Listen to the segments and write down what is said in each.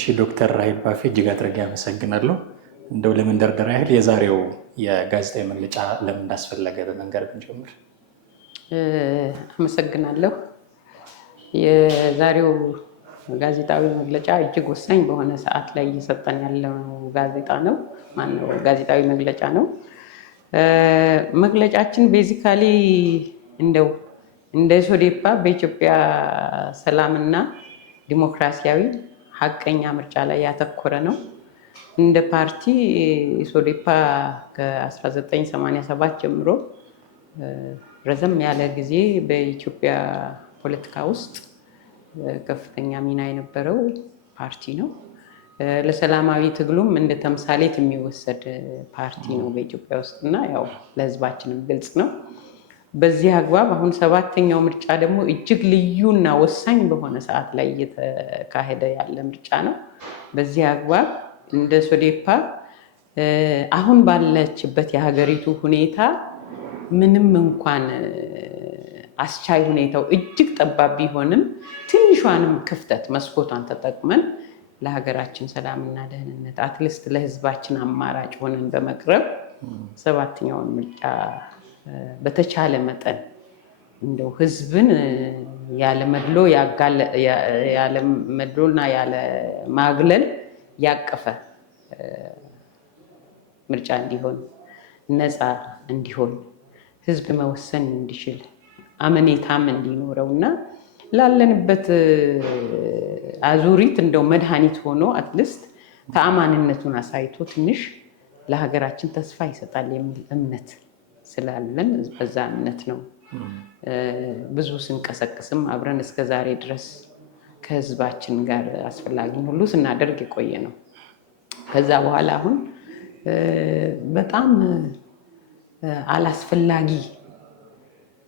እሺ ዶክተር ራሄል ባፌ እጅግ አድርጌ አመሰግናለሁ። እንደው ለመንደርደሪያ ያህል የዛሬው የጋዜጣዊ መግለጫ ለምን እንዳስፈለገ በመንገር ብንጀምር። አመሰግናለሁ። የዛሬው ጋዜጣዊ መግለጫ እጅግ ወሳኝ በሆነ ሰዓት ላይ እየሰጠን ያለው ጋዜጣዊ መግለጫ ነው። መግለጫችን ቤዚካሊ እንደ ሶዴፓ በኢትዮጵያ ሰላምና ዲሞክራሲያዊ ሀቀኛ ምርጫ ላይ ያተኮረ ነው። እንደ ፓርቲ ሶዴፓ ከ1987 ጀምሮ ረዘም ያለ ጊዜ በኢትዮጵያ ፖለቲካ ውስጥ ከፍተኛ ሚና የነበረው ፓርቲ ነው። ለሰላማዊ ትግሉም እንደ ተምሳሌት የሚወሰድ ፓርቲ ነው በኢትዮጵያ ውስጥ እና ያው ለሕዝባችንም ግልጽ ነው። በዚህ አግባብ አሁን 7ኛው ምርጫ ደግሞ እጅግ ልዩና ወሳኝ በሆነ ሰዓት ላይ እየተካሄደ ያለ ምርጫ ነው። በዚህ አግባብ እንደ ሶዴፓ አሁን ባለችበት የሀገሪቱ ሁኔታ ምንም እንኳን አስቻይ ሁኔታው እጅግ ጠባብ ቢሆንም ትንሿንም ክፍተት መስኮቷን ተጠቅመን ለሀገራችን ሰላምና ደህንነት አትሊስት ለሕዝባችን አማራጭ ሆነን በመቅረብ 7ኛውን ምርጫ በተቻለ መጠን እንደው ሕዝብን ያለ መድሎና ያለ ማግለል ያቀፈ ምርጫ እንዲሆን፣ ነፃ እንዲሆን፣ ሕዝብ መወሰን እንዲችል፣ አመኔታም እንዲኖረው እና ላለንበት አዙሪት እንደው መድኃኒት ሆኖ አትሊስት ተአማንነቱን አሳይቶ ትንሽ ለሀገራችን ተስፋ ይሰጣል የሚል እምነት ስላለን በዛ እምነት ነው ብዙ ስንቀሰቅስም አብረን እስከ ዛሬ ድረስ ከህዝባችን ጋር አስፈላጊውን ሁሉ ስናደርግ የቆየ ነው። ከዛ በኋላ አሁን በጣም አላስፈላጊ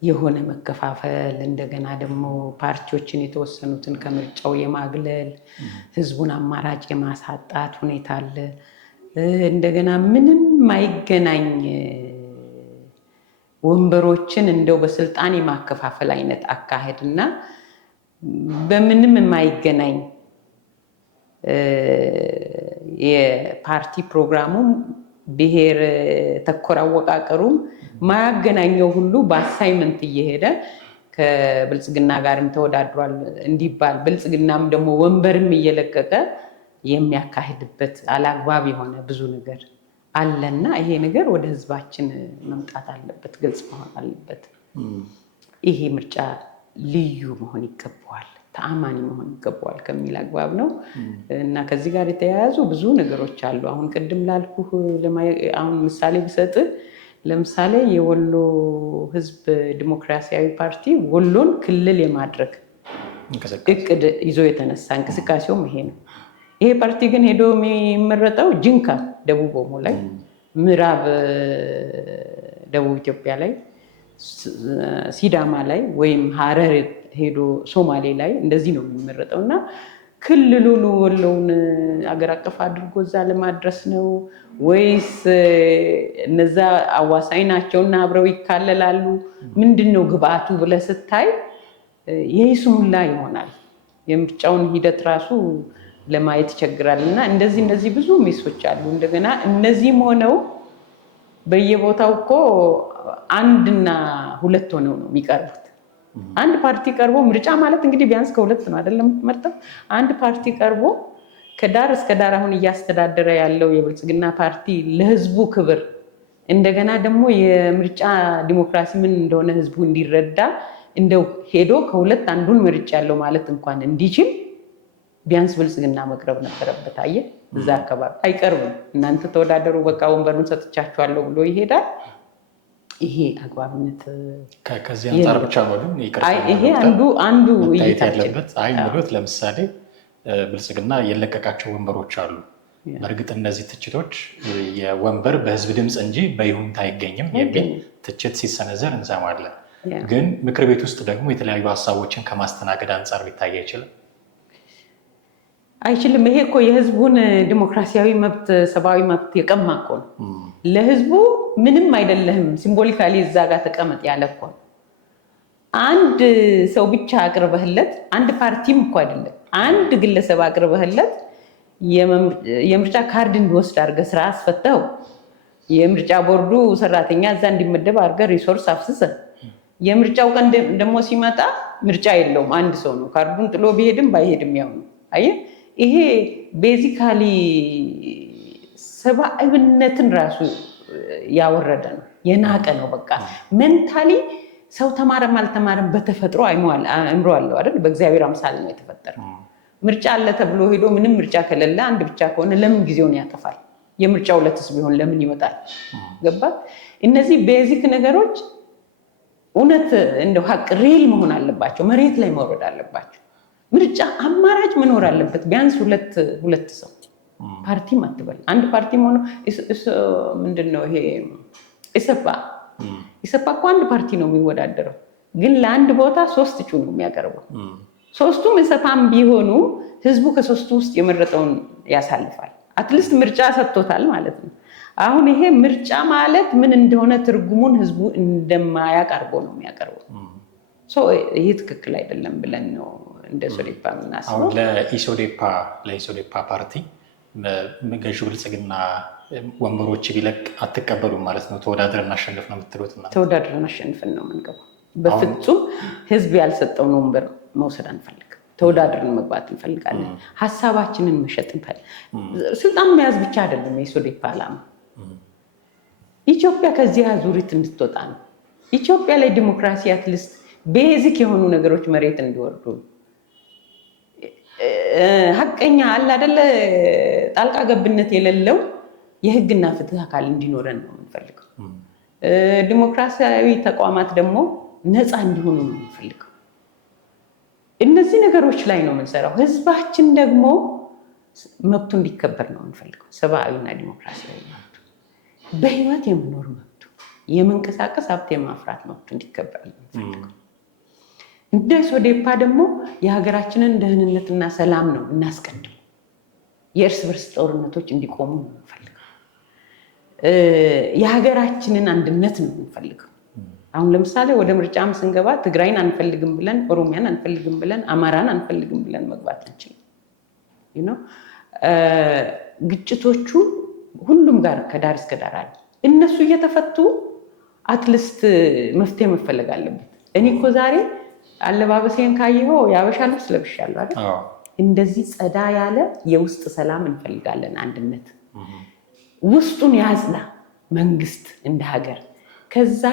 የሆነ መከፋፈል፣ እንደገና ደግሞ ፓርቲዎችን የተወሰኑትን ከምርጫው የማግለል፣ ህዝቡን አማራጭ የማሳጣት ሁኔታ አለ። እንደገና ምንም ማይገናኝ ወንበሮችን እንደው በስልጣን የማከፋፈል አይነት አካሄድ እና በምንም የማይገናኝ የፓርቲ ፕሮግራሙም ብሔር ተኮር አወቃቀሩም ማያገናኘው ሁሉ በአሳይመንት እየሄደ ከብልጽግና ጋርም ተወዳድሯል እንዲባል ብልጽግናም ደግሞ ወንበርም እየለቀቀ የሚያካሂድበት አላግባብ የሆነ ብዙ ነገር አለና ይሄ ነገር ወደ ህዝባችን መምጣት አለበት፣ ግልጽ መሆን አለበት። ይሄ ምርጫ ልዩ መሆን ይገባዋል፣ ተአማኒ መሆን ይገባዋል ከሚል አግባብ ነው እና ከዚህ ጋር የተያያዙ ብዙ ነገሮች አሉ። አሁን ቅድም ላልኩህ አሁን ምሳሌ ብሰጥ ለምሳሌ የወሎ ህዝብ ዲሞክራሲያዊ ፓርቲ ወሎን ክልል የማድረግ እቅድ ይዞ የተነሳ እንቅስቃሴውም ይሄ ነው። ይሄ ፓርቲ ግን ሄዶ የሚመረጠው ጅንካ ደቡብ ኦሞ ላይ፣ ምዕራብ ደቡብ ኢትዮጵያ ላይ፣ ሲዳማ ላይ ወይም ሀረር ሄዶ ሶማሌ ላይ እንደዚህ ነው የሚመረጠው እና ክልሉን ወሎውን አገር አቀፍ አድርጎ እዛ ለማድረስ ነው ወይስ እነዛ አዋሳኝ ናቸውና አብረው ይካለላሉ? ምንድነው ግብአቱ ብለህ ስታይ የይስሙላ ይሆናል። የምርጫውን ሂደት ራሱ ለማየት ይቸግራል እና እንደዚህ ብዙ ሚሶች አሉ። እንደገና እነዚህም ሆነው በየቦታው እኮ አንድና ሁለት ሆነው ነው የሚቀርቡት። አንድ ፓርቲ ቀርቦ ምርጫ ማለት እንግዲህ ቢያንስ ከሁለት ነው አይደለም የምትመርጠው። አንድ ፓርቲ ቀርቦ ከዳር እስከ ዳር አሁን እያስተዳደረ ያለው የብልጽግና ፓርቲ ለህዝቡ ክብር፣ እንደገና ደግሞ የምርጫ ዲሞክራሲ ምን እንደሆነ ህዝቡ እንዲረዳ እንደው ሄዶ ከሁለት አንዱን ምርጫ ያለው ማለት እንኳን እንዲችል ቢያንስ ብልጽግና መቅረብ ነበረበት። አየህ እዛ አካባቢ አይቀርብም። እናንተ ተወዳደሩ በቃ ወንበሩን ሰጥቻችኋለሁ ብሎ ይሄዳል። ይሄ አግባብነት ከዚህ አንጻር ብቻ ነው ይሄ አንዱ እይታ ያለበት። ሙሉት ለምሳሌ ብልጽግና የለቀቃቸው ወንበሮች አሉ። በእርግጥ እነዚህ ትችቶች የወንበር በህዝብ ድምፅ እንጂ በይሁንታ አይገኝም የሚል ትችት ሲሰነዘር እንሰማለን። ግን ምክር ቤት ውስጥ ደግሞ የተለያዩ ሀሳቦችን ከማስተናገድ አንጻር ሊታይ አይችልም። ይሄ እኮ የህዝቡን ዲሞክራሲያዊ መብት፣ ሰብአዊ መብት የቀማ እኮ ነው። ለህዝቡ ምንም አይደለህም ሲምቦሊካሊ እዛ ጋር ተቀመጥ ያለ እኮ ነው። አንድ ሰው ብቻ አቅርበህለት፣ አንድ ፓርቲም እኮ አይደለም አንድ ግለሰብ አቅርበህለት የምርጫ ካርድ እንዲወስድ አድርገህ ስራ አስፈተው የምርጫ ቦርዱ ሰራተኛ እዛ እንዲመደብ አድርገህ ሪሶርስ አፍስሰህ የምርጫው ቀን ደግሞ ሲመጣ ምርጫ የለውም። አንድ ሰው ነው ካርዱን ጥሎ ቢሄድም ባይሄድም ያው ነው። አየህ ይሄ ቤዚካሊ ሰብአዊነትን ራሱ ያወረደ ነው፣ የናቀ ነው። በቃ ሜንታሊ ሰው ተማረም አልተማረም በተፈጥሮ አእምሮ አለው አይደል? በእግዚአብሔር አምሳል ነው የተፈጠረው። ምርጫ አለ ተብሎ ሄዶ ምንም ምርጫ ከሌለ አንድ ብቻ ከሆነ ለምን ጊዜውን ያጠፋል? የምርጫው ዕለትስ ቢሆን ለምን ይወጣል? ገባህ? እነዚህ ቤዚክ ነገሮች እውነት እንደው ሀቅ ሪል መሆን አለባቸው፣ መሬት ላይ መውረድ አለባቸው። ምርጫ አማራጭ መኖር አለበት። ቢያንስ ሁለት ሰው ፓርቲም አትበል አንድ ፓርቲ ሆኖ ምንድነው ይሄ ኢሰፓ እኮ አንድ ፓርቲ ነው የሚወዳደረው፣ ግን ለአንድ ቦታ 3 እጩ ነው የሚያቀርበው። ሶስቱም ኢሰፓም ቢሆኑ ህዝቡ ከሶስቱ ውስጥ የመረጠውን ያሳልፋል። አትሊስት ምርጫ ሰጥቶታል ማለት ነው። አሁን ይሄ ምርጫ ማለት ምን እንደሆነ ትርጉሙን ህዝቡ እንደማያውቅ አድርጎ ነው የሚያቀርበው። ይሄ ትክክል አይደለም ብለን ነው እንደ ሶዴፓ የምናስበው። አሁን ለኢሶዴፓ ፓርቲ ገዢው ብልጽግና ወንበሮች ቢለቅ አትቀበሉም ማለት ነው? ተወዳድረን እናሸንፍ ነው የምትሉት? ተወዳድረን እናሸንፍን ነው የምንገባው። በፍጹም ህዝብ ያልሰጠውን ወንበር መውሰድ አንፈልግም። ተወዳድረን መግባት እንፈልጋለን። ሀሳባችንን መሸጥ እንፈልጋለን። ስልጣን መያዝ ብቻ አይደለም የኢሶዴፓ ዓላማ። ኢትዮጵያ ከዚህ አዙሪት እንድትወጣ ነው። ኢትዮጵያ ላይ ዲሞክራሲ አትሊስት ቤዚክ የሆኑ ነገሮች መሬት እንዲወርዱ ሀቀኛ አለ አይደለ ጣልቃ ገብነት የሌለው የህግና ፍትህ አካል እንዲኖረን ነው የምንፈልገው። ዲሞክራሲያዊ ተቋማት ደግሞ ነፃ እንዲሆኑ ነው የምንፈልገው። እነዚህ ነገሮች ላይ ነው የምንሰራው። ህዝባችን ደግሞ መብቱ እንዲከበር ነው የምንፈልገው። ሰብአዊና ዲሞክራሲያዊ መብቱ፣ በህይወት የመኖር መብቱ፣ የመንቀሳቀስ ሀብት የማፍራት መብቱ እንዲከበር ነው የምንፈልገው። እንደ ሶዴፓ ደግሞ የሀገራችንን ደህንነትና ሰላም ነው እናስቀድም። የእርስ በርስ ጦርነቶች እንዲቆሙ ነው የምንፈልገው። የሀገራችንን አንድነት ነው የምንፈልገው። አሁን ለምሳሌ ወደ ምርጫም ስንገባ ትግራይን አንፈልግም ብለን፣ ኦሮሚያን አንፈልግም ብለን፣ አማራን አንፈልግም ብለን መግባት አንችልም። ግጭቶቹ ሁሉም ጋር ከዳር እስከ ዳር አለ። እነሱ እየተፈቱ አትሊስት መፍትሄ መፈለግ አለበት። እኔ እኮ ዛሬ አለባበሴን ካየኸው የአበሻ ልብስ ለብሻለሁ አይደል? እንደዚህ ጸዳ ያለ የውስጥ ሰላም እንፈልጋለን። አንድነት ውስጡን ያጽዳ መንግስት እንደ ሀገር። ከዛ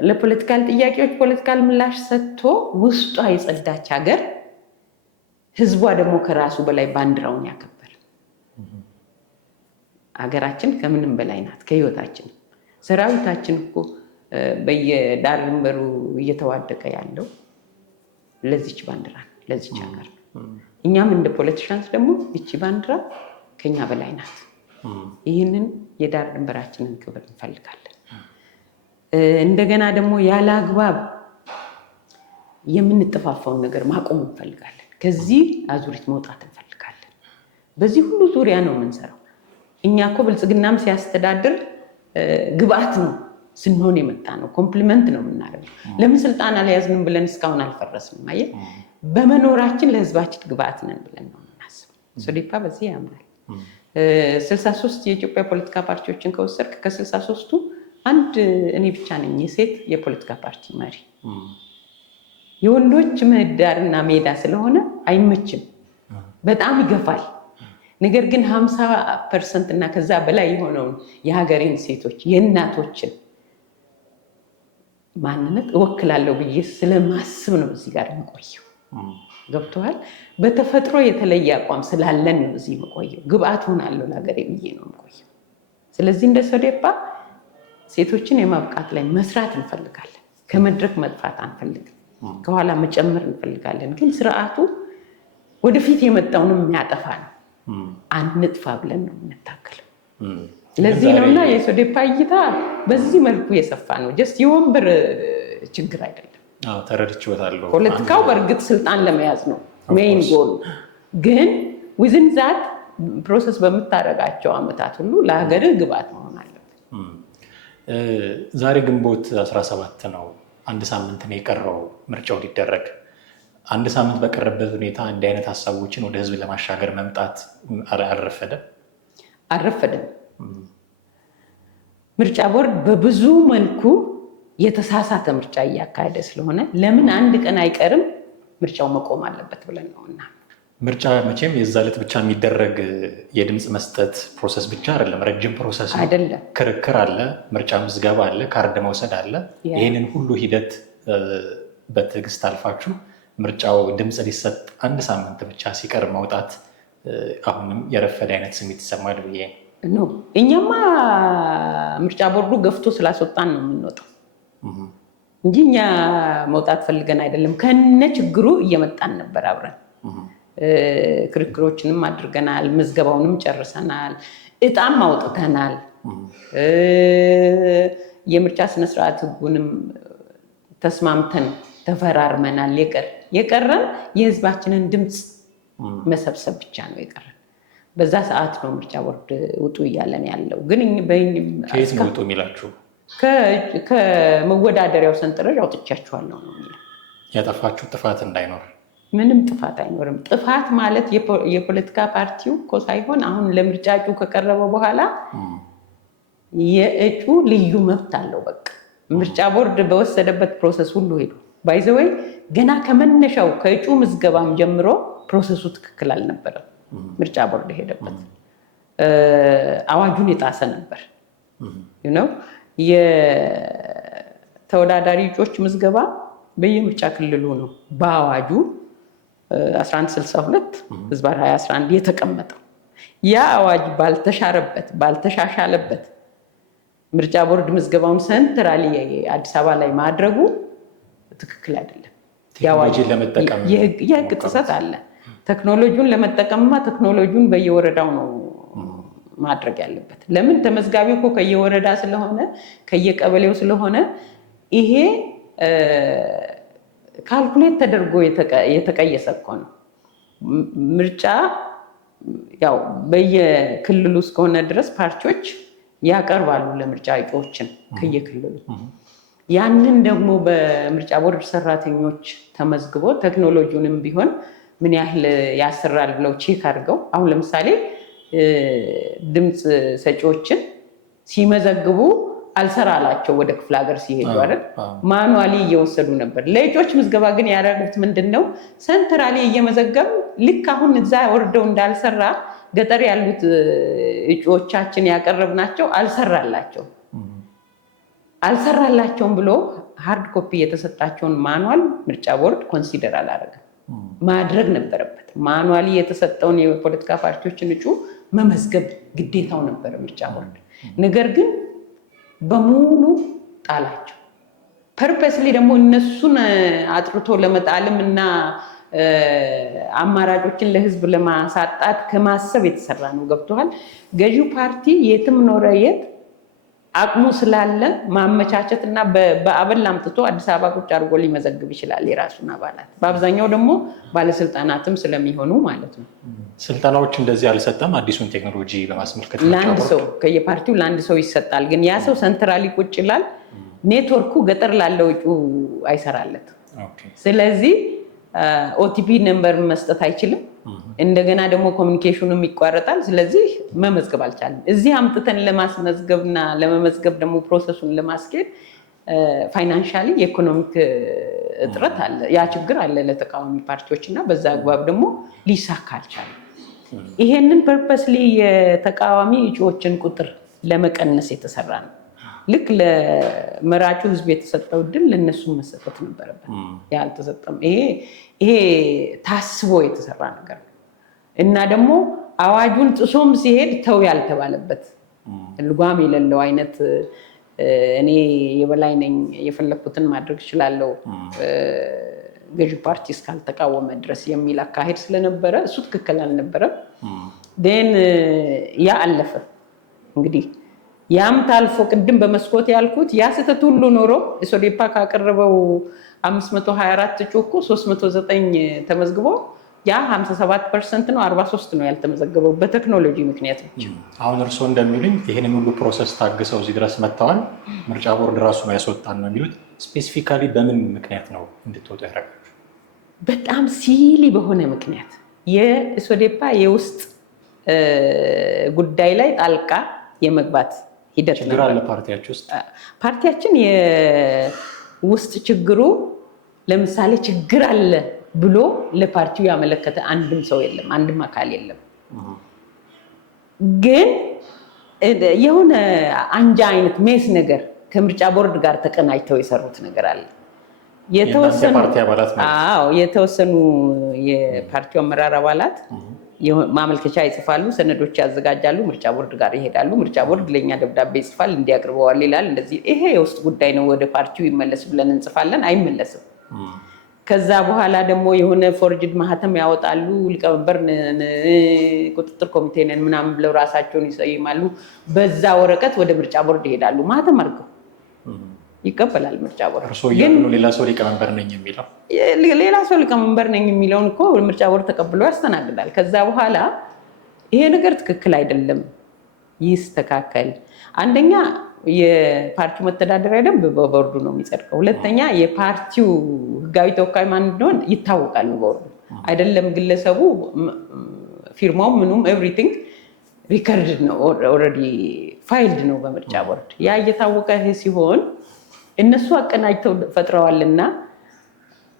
ለፖለቲካል ጥያቄዎች ፖለቲካል ምላሽ ሰጥቶ ውስጧ የጸዳች ሀገር፣ ህዝቧ ደግሞ ከራሱ በላይ ባንዲራውን ያከበር። ሀገራችን ከምንም በላይ ናት፣ ከህይወታችን። ሰራዊታችን እኮ በየዳር ድንበሩ እየተዋደቀ ያለው ለዚች ባንዲራ ለዚች ሀገር ነው። እኛም እንደ ፖለቲሻንስ ደግሞ እቺ ባንዲራ ከኛ በላይ ናት። ይህንን የዳር ድንበራችንን ክብር እንፈልጋለን። እንደገና ደግሞ ያለ አግባብ የምንጠፋፋውን ነገር ማቆም እንፈልጋለን። ከዚህ አዙሪት መውጣት እንፈልጋለን። በዚህ ሁሉ ዙሪያ ነው የምንሰራው። እኛ እኮ ብልጽግናም ሲያስተዳድር ግብአት ነው ስንሆን የመጣ ነው። ኮምፕሊመንት ነው የምናደርገው። ለምን ስልጣን አልያዝንም ብለን እስካሁን አልፈረስንም? አየህ፣ በመኖራችን ለህዝባችን ግብአት ነን ብለን ነው የምናስበው። ሶዴፓ በዚህ ያምናል። 63 የኢትዮጵያ ፖለቲካ ፓርቲዎችን ከወሰድክ ከ63ቱ አንድ እኔ ብቻ ነኝ የሴት የፖለቲካ ፓርቲ መሪ። የወንዶች ምህዳርና ሜዳ ስለሆነ አይመችም፣ በጣም ይገፋል። ነገር ግን 50% እና ከዛ በላይ የሆነውን የሀገሬን ሴቶች የእናቶችን ማንነት እወክላለሁ ብዬ ስለማስብ ነው እዚህ ጋር የምቆየው። ገብቶሃል? በተፈጥሮ የተለየ አቋም ስላለን ነው እዚህ የምቆየው። ግብአት ሆናለሁ ለሀገሬ ብዬ ነው የምቆየው። ስለዚህ እንደ ሶዴፓ ሴቶችን የማብቃት ላይ መስራት እንፈልጋለን። ከመድረክ መጥፋት አንፈልግም። ከኋላ መጨመር እንፈልጋለን። ግን ስርዓቱ ወደፊት የመጣውንም የሚያጠፋ ነው። አንጥፋ ብለን ነው የምንታገለው። ለዚህ ነውና የሶዴፓ እይታ በዚህ መልኩ የሰፋ ነው። ጀስት የወንበር ችግር አይደለም። ተረድቼዋለሁ። ፖለቲካው በእርግጥ ስልጣን ለመያዝ ነው ሜይን ጎል። ግን ዊዝን ዛት ፕሮሰስ በምታደርጋቸው አመታት ሁሉ ለሀገር ግብአት መሆን አለበት። ዛሬ ግንቦት 17 ነው። አንድ ሳምንት ነው የቀረው ምርጫው ሊደረግ። አንድ ሳምንት በቀረበት ሁኔታ እንዲህ አይነት ሀሳቦችን ወደ ህዝብ ለማሻገር መምጣት አልረፈደም። ምርጫ ቦርድ በብዙ መልኩ የተሳሳተ ምርጫ እያካሄደ ስለሆነ ለምን አንድ ቀን አይቀርም ምርጫው መቆም አለበት ብለን ነውና። ምርጫ መቼም የዛ ዕለት ብቻ የሚደረግ የድምፅ መስጠት ፕሮሰስ ብቻ አይደለም፣ ረጅም ፕሮሰስ ነው። አይደለም፣ ክርክር አለ፣ ምርጫ ምዝገባ አለ፣ ካርድ መውሰድ አለ። ይህንን ሁሉ ሂደት በትዕግስት አልፋችሁ ምርጫው ድምፅ ሊሰጥ አንድ ሳምንት ብቻ ሲቀር መውጣት አሁንም የረፈደ አይነት ስሜት ይሰማል ብዬ ነው። እኛማ ምርጫ ቦርዱ ገፍቶ ስላስወጣን ነው የምንወጣው እንጂ እኛ መውጣት ፈልገን አይደለም። ከነ ችግሩ እየመጣን ነበር አብረን። ክርክሮችንም አድርገናል፣ ምዝገባውንም ጨርሰናል፣ እጣም አውጥተናል፣ የምርጫ ስነስርዓት ህጉንም ተስማምተን ተፈራርመናል። የቀረን የህዝባችንን ድምፅ መሰብሰብ ብቻ ነው የቀረን። በዛ ሰዓት ነው ምርጫ ቦርድ ውጡ እያለን ያለው። ግን ከየት ነው ውጡ የሚላችሁ? ከመወዳደሪያው ሰንጠረዥ አውጥቻችኋለሁ ነው የሚለው። ያጠፋችሁ ጥፋት እንዳይኖር። ምንም ጥፋት አይኖርም። ጥፋት ማለት የፖለቲካ ፓርቲው እኮ ሳይሆን አሁን ለምርጫ እጩ ከቀረበ በኋላ የእጩ ልዩ መብት አለው። በቃ ምርጫ ቦርድ በወሰደበት ፕሮሰስ ሁሉ ሄዱ። ባይዘወይ ገና ከመነሻው ከእጩ ምዝገባም ጀምሮ ፕሮሰሱ ትክክል አልነበረም። ምርጫ ቦርድ ሄደበት አዋጁን የጣሰ ነበር። የተወዳዳሪ እጩዎች ምዝገባ በየምርጫ ክልሉ ነው በአዋጁ 1162 ህዝባር 2011 የተቀመጠው። ያ አዋጅ ባልተሻረበት ባልተሻሻለበት ምርጫ ቦርድ ምዝገባውን ሰንትራሊ አዲስ አበባ ላይ ማድረጉ ትክክል አይደለም። የህግ ጥሰት አለ። ቴክኖሎጂውን ለመጠቀምማ ቴክኖሎጂውን በየወረዳው ነው ማድረግ ያለበት። ለምን ተመዝጋቢው እኮ ከየወረዳ ስለሆነ ከየቀበሌው ስለሆነ ይሄ ካልኩሌት ተደርጎ የተቀየሰ እኮ ነው። ምርጫ ያው በየክልሉ እስከሆነ ድረስ ፓርቲዎች ያቀርባሉ ለምርጫ እጩዎችን ከየክልሉ። ያንን ደግሞ በምርጫ ቦርድ ሰራተኞች ተመዝግቦ ቴክኖሎጂውንም ቢሆን ምን ያህል ያሰራል ብለው ቼክ አድርገው አሁን ለምሳሌ ድምፅ ሰጪዎችን ሲመዘግቡ አልሰራላቸው ወደ ክፍለ ሀገር ሲሄዱ አይደል ማኑዋሊ እየወሰዱ ነበር። ለእጩዎች ምዝገባ ግን ያደረጉት ምንድነው? ሰንትራሊ እየመዘገቡ ልክ አሁን እዛ ወርደው እንዳልሰራ ገጠር ያሉት እጩዎቻችን ያቀረብናቸው አልሰራላቸውም ብሎ ሃርድ ኮፒ የተሰጣቸውን ማኑዋል ምርጫ ቦርድ ኮንሲደር አላደረገም። ማድረግ ነበረበት። ማኑዋሊ የተሰጠውን የፖለቲካ ፓርቲዎችን እጩ መመዝገብ ግዴታው ነበረ ምርጫ ቦርድ። ነገር ግን በሙሉ ጣላቸው። ፐርፐስሊ ደግሞ እነሱን አጥርቶ ለመጣልም እና አማራጮችን ለህዝብ ለማሳጣት ከማሰብ የተሰራ ነው። ገብቶሃል? ገዢው ፓርቲ የትም ኖረ የት አቅሙ ስላለ ማመቻቸት እና በአበል አምጥቶ አዲስ አበባ ቁጭ አድርጎ ሊመዘግብ ይችላል የራሱን አባላት። በአብዛኛው ደግሞ ባለስልጣናትም ስለሚሆኑ ማለት ነው። ስልጠናዎች እንደዚህ አልሰጠም። አዲሱን ቴክኖሎጂ በማስመልከት ለአንድ ሰው ከየፓርቲው ለአንድ ሰው ይሰጣል። ግን ያ ሰው ሰንትራሊ ቁጭ ይላል። ኔትወርኩ ገጠር ላለው እጩ አይሰራለት። ስለዚህ ኦቲፒ ነምበር መስጠት አይችልም። እንደገና ደግሞ ኮሚኒኬሽኑም ይቋረጣል። ስለዚህ መመዝገብ አልቻለም። እዚህ አምጥተን ለማስመዝገብና ለመመዝገብ ደግሞ ፕሮሰሱን ለማስኬድ ፋይናንሻሊ የኢኮኖሚክ እጥረት አለ። ያ ችግር አለ ለተቃዋሚ ፓርቲዎች እና በዛ አግባብ ደግሞ ሊሳካ አልቻለም። ይሄንን ፐርፐስሊ የተቃዋሚ እጩዎችን ቁጥር ለመቀነስ የተሰራ ነው። ልክ ለመራጩ ህዝብ የተሰጠው እድል ለነሱ መሰጠት ነበረበት። ያ አልተሰጠም። ይሄ ታስቦ የተሰራ ነገር ነው እና ደግሞ አዋጁን ጥሶም ሲሄድ ተው ያልተባለበት ልጓም የሌለው አይነት እኔ የበላይ ነኝ የፈለኩትን ማድረግ እችላለሁ ገዢ ፓርቲ እስካልተቃወመ ድረስ የሚል አካሄድ ስለነበረ እሱ ትክክል አልነበረም። ያ አለፈ። እንግዲህ ያም ታልፎ ቅድም በመስኮት ያልኩት ያ ስህተት ሁሉ ኖሮ ኢሶዴፓ ካቀረበው 524 እጩ እኮ 309 ተመዝግቦ ያ 57% ነው፣ 43 ነው ያልተመዘገበው በቴክኖሎጂ ምክንያት ብቻ። አሁን እርስዎ እንደሚሉኝ ይህንን ሁሉ ፕሮሰስ ታግሰው እዚህ ድረስ መጥተዋል። ምርጫ ቦርድ ራሱ ነው ያስወጣን ነው የሚሉት። ስፔሲፊካሊ በምን ምክንያት ነው እንድትወጡ ያደረጋችሁ? በጣም ሲሊ በሆነ ምክንያት የኢሶዴፓ የውስጥ ጉዳይ ላይ ጣልቃ የመግባት ሂደት ችግር አለ ፓርቲያችን ውስጥ። ፓርቲያችን የውስጥ ችግሩ ለምሳሌ ችግር አለ ብሎ ለፓርቲው ያመለከተ አንድም ሰው የለም፣ አንድም አካል የለም። ግን የሆነ አንጃ አይነት ሜስ ነገር ከምርጫ ቦርድ ጋር ተቀናጅተው የሰሩት ነገር አለ። የተወሰኑ የፓርቲው አመራር አባላት ማመልከቻ ይጽፋሉ፣ ሰነዶች ያዘጋጃሉ፣ ምርጫ ቦርድ ጋር ይሄዳሉ። ምርጫ ቦርድ ለእኛ ደብዳቤ ይጽፋል፣ እንዲያቅርበዋል ይላል። እንደዚህ ይሄ የውስጥ ጉዳይ ነው፣ ወደ ፓርቲው ይመለስ ብለን እንጽፋለን፣ አይመለስም። ከዛ በኋላ ደግሞ የሆነ ፎርጅድ ማህተም ያወጣሉ። ሊቀመንበር ቁጥጥር ኮሚቴ ነን ምናምን ብለው ራሳቸውን ይሰይማሉ። በዛ ወረቀት ወደ ምርጫ ቦርድ ይሄዳሉ። ማህተም አድርገው ይቀበላል ምርጫ ቦርድ። ግን ሌላ ሰው ሊቀመንበር ነኝ የሚለው ሌላ ሰው ሊቀመንበር ነኝ የሚለውን እኮ ምርጫ ቦርድ ተቀብሎ ያስተናግዳል። ከዛ በኋላ ይሄ ነገር ትክክል አይደለም፣ ይስተካከል። አንደኛ የፓርቲው መተዳደሪያ ደንብ በቦርዱ ነው የሚጸድቀው። ሁለተኛ የፓርቲው ህጋዊ ተወካይ ማን እንደሆነ ይታወቃል በቦርዱ። አይደለም ግለሰቡ ፊርማው ምኑም ኤቭሪቲንግ ሪከርድ ነው፣ ኦልሬዲ ፋይልድ ነው በምርጫ ቦርድ። ያ እየታወቀ ሲሆን እነሱ አቀናጅተው ፈጥረዋልና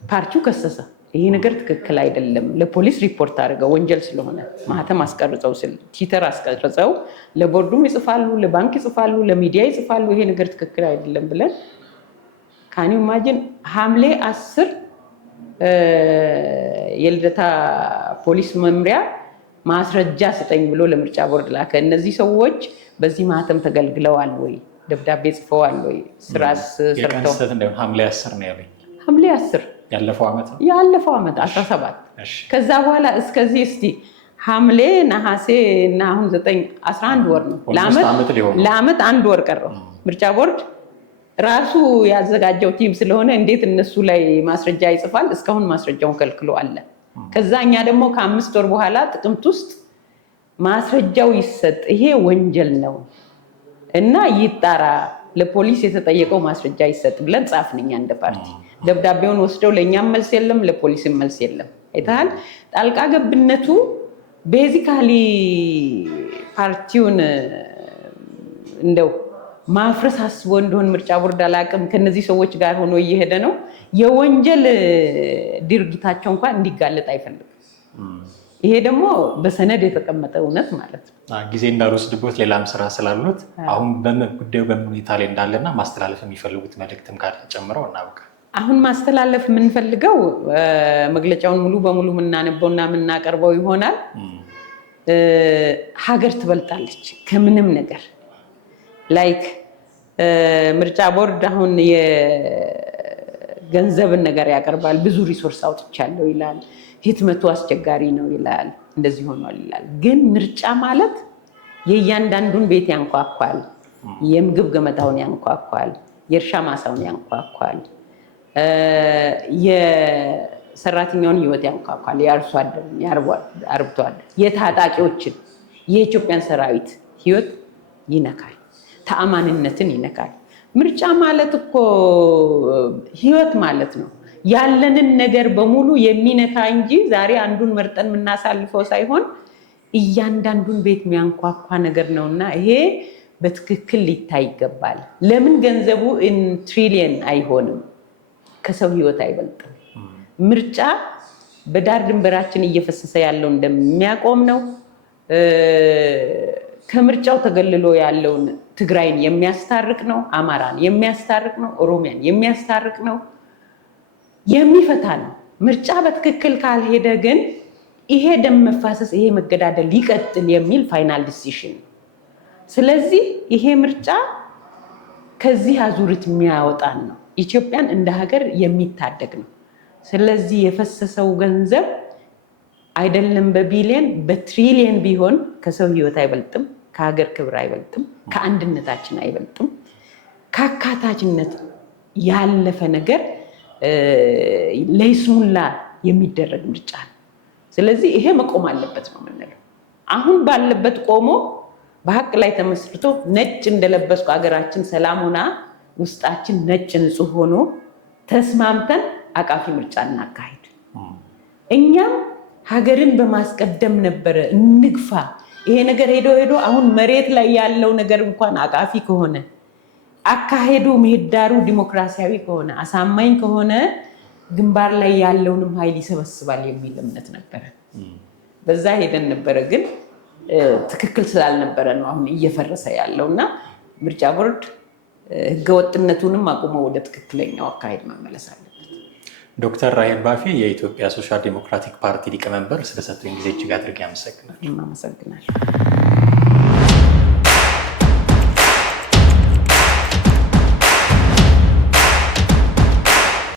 ፓርቲው ከሰሰ። ይሄ ነገር ትክክል አይደለም፣ ለፖሊስ ሪፖርት አድርገው ወንጀል ስለሆነ ማህተም አስቀርጸው ቲተር አስቀርጸው ለቦርዱም ይጽፋሉ፣ ለባንክ ይጽፋሉ፣ ለሚዲያ ይጽፋሉ። ይሄ ነገር ትክክል አይደለም ብለን ካኒ ኢማጂን ሐምሌ 10 የልደታ ፖሊስ መምሪያ ማስረጃ ስጠኝ ብሎ ለምርጫ ቦርድ ላከ። እነዚህ ሰዎች በዚህ ማህተም ተገልግለዋል ወይ? ደብዳቤ ጽፈዋል ወይ? ስራስ ሰርተው? ሐምሌ 10 ነው ያለኝ። ሐምሌ 10 ያለፈው ዓመት 17። ከዛ በኋላ እስከዚህ እስቲ ሐምሌ ነሐሴ እና አሁን 11 ወር ነው። ለዓመት 1 ወር ቀረው። ምርጫ ቦርድ ራሱ ያዘጋጀው ቲም ስለሆነ እንዴት እነሱ ላይ ማስረጃ ይጽፋል? እስካሁን ማስረጃውን ከልክሎ አለ። ከዛ እኛ ደግሞ ከ5 ወር በኋላ ጥቅምት ውስጥ ማስረጃው ይሰጥ፣ ይሄ ወንጀል ነው እና ይጣራ፣ ለፖሊስ የተጠየቀው ማስረጃ ይሰጥ ብለን ጻፍን እኛ እንደ ፓርቲ። ደብዳቤውን ወስደው ለእኛም መልስ የለም፣ ለፖሊስም መልስ የለም። አይተሃል። ጣልቃ ገብነቱ ቤዚካሊ ፓርቲውን እንደው ማፍረስ አስቦ እንደሆን ምርጫ ቦርድ አላውቅም። ከነዚህ ሰዎች ጋር ሆኖ እየሄደ ነው። የወንጀል ድርጊታቸው እንኳን እንዲጋለጥ አይፈልግም። ይሄ ደግሞ በሰነድ የተቀመጠ እውነት ማለት ነው። ጊዜ እንዳልወስድበት ሌላም ስራ ስላሉት አሁን ጉዳዩ በምን ሁኔታ ላይ እንዳለና ማስተላለፍ የሚፈልጉት መልእክትም ካለ ጨምረው እናውቅ። አሁን ማስተላለፍ የምንፈልገው መግለጫውን ሙሉ በሙሉ የምናነበውና የምናቀርበው ይሆናል። ሀገር ትበልጣለች ከምንም ነገር። ላይክ ምርጫ ቦርድ አሁን የገንዘብን ነገር ያቀርባል። ብዙ ሪሶርስ አውጥቻለሁ ይላል። ህትመቱ አስቸጋሪ ነው ይላል። እንደዚህ ሆኗል ይላል። ግን ምርጫ ማለት የእያንዳንዱን ቤት ያንኳኳል፣ የምግብ ገመታውን ያንኳኳል፣ የእርሻ ማሳውን ያንኳኳል፣ የሰራተኛውን ህይወት ያንኳኳል፣ የአርሶ አደርን፣ የአርብቶ አደር፣ የታጣቂዎችን፣ የኢትዮጵያን ሰራዊት ህይወት ይነካል፣ ተአማንነትን ይነካል። ምርጫ ማለት እኮ ህይወት ማለት ነው። ያለንን ነገር በሙሉ የሚነካ እንጂ ዛሬ አንዱን መርጠን የምናሳልፈው ሳይሆን እያንዳንዱን ቤት የሚያንኳኳ ነገር ነውና ይሄ በትክክል ሊታይ ይገባል። ለምን ገንዘቡ ትሪሊየን አይሆንም? ከሰው ህይወት አይበልጥም። ምርጫ በዳር ድንበራችን እየፈሰሰ ያለው እንደሚያቆም ነው። ከምርጫው ተገልሎ ያለውን ትግራይን የሚያስታርቅ ነው። አማራን የሚያስታርቅ ነው። ኦሮሚያን የሚያስታርቅ ነው። የሚፈታ ነው። ምርጫ በትክክል ካልሄደ ግን ይሄ ደም መፋሰስ፣ ይሄ መገዳደል ሊቀጥል የሚል ፋይናል ዲሲሽን። ስለዚህ ይሄ ምርጫ ከዚህ አዙሪት የሚያወጣን ነው። ኢትዮጵያን እንደ ሀገር የሚታደግ ነው። ስለዚህ የፈሰሰው ገንዘብ አይደለም በቢሊየን በትሪሊየን ቢሆን ከሰው ህይወት አይበልጥም፣ ከሀገር ክብር አይበልጥም፣ ከአንድነታችን አይበልጥም። ከአካታችነት ያለፈ ነገር ለይስሙላ የሚደረግ ምርጫ ነው። ስለዚህ ይሄ መቆም አለበት ነው የምንለው። አሁን ባለበት ቆሞ በሀቅ ላይ ተመስርቶ ነጭ እንደለበስኩ ሀገራችን ሰላም ሆና ውስጣችን ነጭ ንጹህ ሆኖ ተስማምተን አቃፊ ምርጫ እናካሂድ። እኛም ሀገርን በማስቀደም ነበረ እንግፋ። ይሄ ነገር ሄዶ አሁን መሬት ላይ ያለው ነገር እንኳን አቃፊ ከሆነ አካሄዱ ምህዳሩ ዲሞክራሲያዊ ከሆነ አሳማኝ ከሆነ ግንባር ላይ ያለውንም ኃይል ይሰበስባል የሚል እምነት ነበረ። በዛ ሄደን ነበረ። ግን ትክክል ስላልነበረ ነው አሁን እየፈረሰ ያለው እና ምርጫ ቦርድ ህገወጥነቱንም አቁሞ ወደ ትክክለኛው አካሄድ መመለስ አለበት። ዶክተር ራሄል ባፌ የኢትዮጵያ ሶሻል ዲሞክራቲክ ፓርቲ ሊቀመንበር፣ ስለሰጡኝ ጊዜ እጅግ አድርጌ አመሰግናለሁ። አመሰግናለሁ።